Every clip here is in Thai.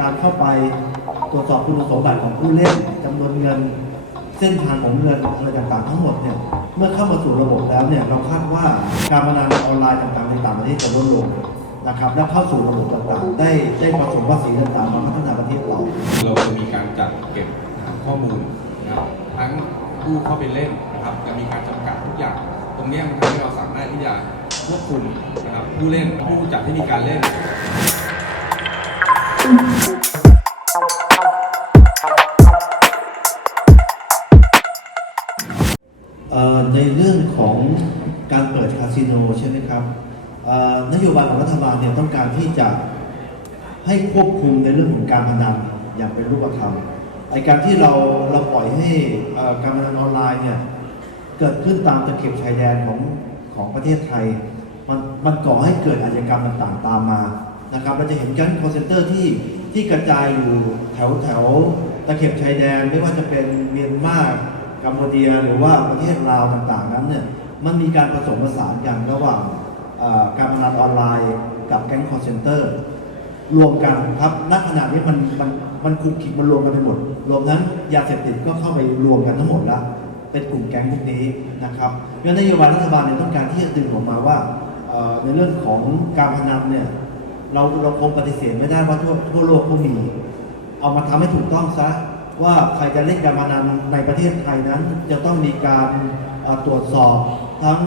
การเข้าไปตรวจสอบคุณสมบัติของผู้เล่นจำนวนเงิน เส้นทางของเงินอะไรต่างๆทั้งหมดเนี่ยเมื่อเข้ามาสู่ระบบแล้วเนี่ยเราคาดว่าการพนันออนไลน์ต่างๆในต่างประเทศจะลดลงนะครับและเข้าสู่ระบบต่างๆ ได้ได้ผสมภาษีต่างๆมาพัฒนาประเทศต่อเราจะมีการจัดเก็บข้อมูลนะครับทั้งผู้เข้าไปเล่นนะครับจะมีการจำกัดทุกอย่าง ตรงนี้มันทำให้เราสามารถที่จะควบคุมนะครับผู้เล่นผู้จัดให้มีการเล่น ในเรื่องของการเปิดคาสิโนใช่ไหมครับนโยบายของรัฐบาลเนี่ยต้องการที่จะให้ควบคุมในเรื่องของการพนันอย่างเป็นรูปธรรมไอการที่เราเราปล่อยให้การพนันออนไลน์เนี่ยเกิดขึ้นตามตะเข็บชายแดนของของประเทศไทย มันมันก่อให้เกิดอาชญากรรมต่างๆตามมา นะครับเราจะเห็นแก๊งคอร์เซนเตอร์ที่ที่กระจายอยู่แถวแถวตะเข็บชายแดนไม่ว่าจะเป็นเมียนมากัมพูเดียหรือว่าประเทศลาวต่างๆ นั้นเนี่ยมันมีการผสมผสานกันระหว่างการพนันออนไลน์กับแก๊งคอร์เซนเตอร์รวมกันครับณขณะนี้มันมันมันคุกคิดมันรวมกันไปหมด รวมทั้งยาเสพติดก็เข้าไปรวมกันทั้งหมดแล้วเป็นกลุ่มแก๊งพวกนี้นะครับเพราะฉะนั้นนโยบายรัฐบาลเนี่ยต้องการที่จะดึงออกมาว่าในเรื่องของการพนันเนี่ย เราเราคงปฏิเสธไม่ได้ว่าทั่วทั่วโลกก็มี เอามาทำให้ถูกต้องซะว่าใครจะเล่นการพนันในประเทศไทยนั้น จะต้องมีการตรวจสอบทั้ง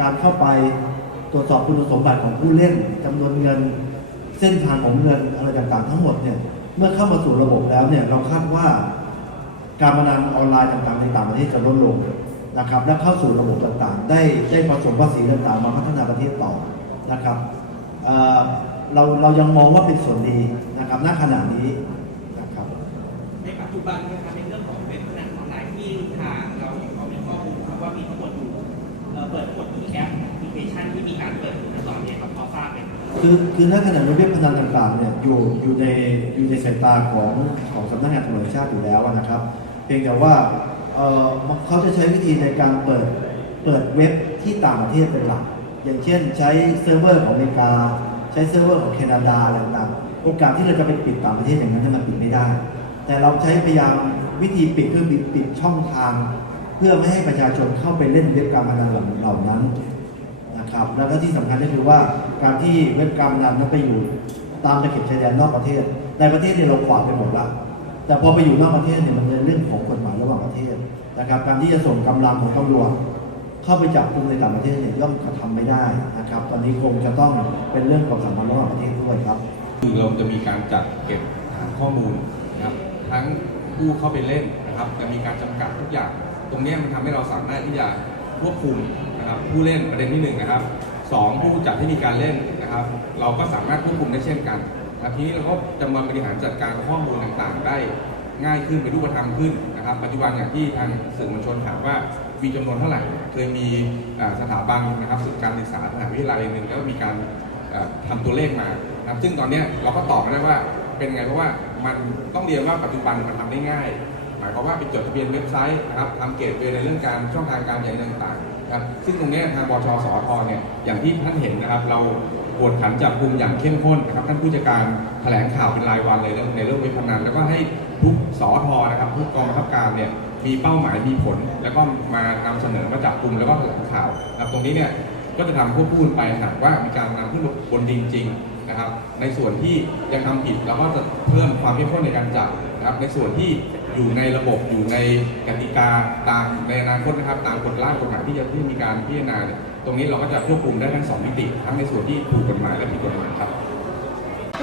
การเข้าไปตรวจสอบคุณสมบัติของผู้เล่นจำนวนเงิน เส้นทางของเงินอะไรต่างๆ ทั้งหมดเนี่ยเมื่อเข้ามาสู่ระบบแล้วเนี่ยเราคาดว่าการพนันออนไลน์ต่างๆในต่างประเทศจะลดลงนะครับและเข้าสู่ระบบต่างๆ ได้ได้ผสมภาษีต่างๆ มาพัฒนาประเทศต่อนะครับ เอ่อเราเรายังมองว่าเป็นส่วนดีนะครับณขณะนี้นะครับในปัจจุบันนะครับในเรื่องของเว็บพนันออนไลน์ที่ทางเราเขามีข้อมูลครับว่ามีทั้งหมดอยู่เอ่อเปิดกดที่แอปแอปพลิเคชันที่มีการเปิดอยู่ในตอนนี้ครับพอทราบไหมครับคือคือณขณะนี้เว็บพนันต่างๆเนี่ยอยู่อยู่ในอยู่ในสายตาของของสำนักงานตำรวจแห่งชาติอยู่แล้วนะครับ เพียงแต่ว่าเอ่อเขาจะใช้วิธีในการเปิดเปิดเว็บที่ต่างประเทศเป็นหลัก อย่างเช่นใช้เซิร์ฟเวอร์ของอเมริกา ใช้เซิร์ฟเวอร์ของแคนาดาอะไรต่างๆโอกาสที่เราจะไปปิดต่างประเทศอย่างนั้นมันปิดไม่ได้ แต่เราใช้พยายามวิธีปิดคือปิดปดช่องทาง เพื่อไม่ให้ประชาชนเข้าไปเล่นเว็บการพนันเหล่านั้นนะครับแล้วก็ที่สำคัญก็คือว่าการที่เว็บการพนันนั้นไปอยู่ตามตะเข็บชายแดนนอกประเทศ ในประเทศเนี่ยเราขวางไปหมดละแต่พอไปอยู่นอกประเทศเนี่ยมันเป็นเรื่องของกฎหมายระหว่างประเทศนะครับการที่จะส่งกำลังของตำรวจ เข้าไปจับกลุ่มในต่างประเทศเนี่ยย่อมกระทำไม่ได้นะครับ ตอนนี้คงจะต้องเป็นเรื่องของสัมพันธ์ระหว่างประเทศด้วยครับ คือเราจะมีการจัดเก็บฐานข้อมูลนะครับทั้งผู้เข้าไปเล่นนะครับจะมีการจำกัดทุกอย่าง ตรงเนี้ยมันทำให้เราสามารถที่จะควบคุมนะครับผู้เล่นประเด็นที่หนึ่งนะครับสองผู้จัดให้มีการเล่นนะครับ เราก็สามารถควบคุมได้เช่นกันนะครับทีนี้เราก็จะมาบริหารจัดการข้อมูลต่างๆ ได้ง่ายขึ้นเป็นรูปธรรมขึ้นนะครับ ปัจจุบันอย่างที่ทางสื่อมวลชนถามว่า มีจำนวนเท่าไหร่ เคยมีสถาบันนะครับสื่อการศึกษามหาวิทยาลัยหนึ่งก็มีการเอ่อทำตัวเลขมานะครับซึ่งตอนนี้เราก็ตอบไม่ได้ว่าเป็นไงเพราะว่ามันต้องเรียนว่าปัจจุบันมันทำได้ง่าย หมายความว่าไปจดทะเบียนเว็บไซต์นะครับทำเกตเวในเรื่องการช่องทางการจ่ายเงินต่างๆ นะครับซึ่งตรงนี้ทางบชสอทเนี่ยอย่างที่ท่านเห็นนะครับ เรากวดขันจับกลุ่มอย่างเข้มข้นนะครับท่านผู้จัดการแถลงข่าวเป็นรายวันเลยในเรื่องเว็บพนันแล้วก็ให้ทุกสอทนะครับทุกกองบังคับการเนี่ยมีเป้าหมายมีผล แล้วก็มานำเสนอมาจับกลุ่มแล้วก็แถลงข่าวนะครับตรงนี้เนี่ยก็จะทำควบคู่ไปหากว่ามีการนำขึ้นบนดินจริงนะครับ ในส่วนที่ยังทำผิดเราก็จะเพิ่มความเข้มข้นในการจับนะครับ ในส่วนที่ อยู่ในระบบอยู่ในกติกาตามในอนาคตนะครับตามกฎร่างกฎหมายที่จะที่มีการพิจารณาเนี่ยตรงนี้เราก็จะควบคุมได้ทั้งสองมิติทั้งในส่วนที่ถูกกฎหมายและผิดกฎหมายครับ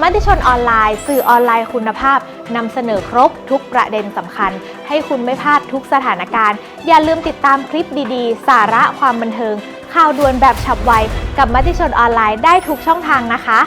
มติชนออนไลน์ สื่อออนไลน์คุณภาพนำเสนอครบทุกประเด็นสำคัญ ให้คุณไม่พลาดทุกสถานการณ์ อย่าลืมติดตามคลิปดีๆ สาระความบันเทิง ข่าวด่วนแบบฉับไว กับมติชนออนไลน์ได้ทุกช่องทางนะคะ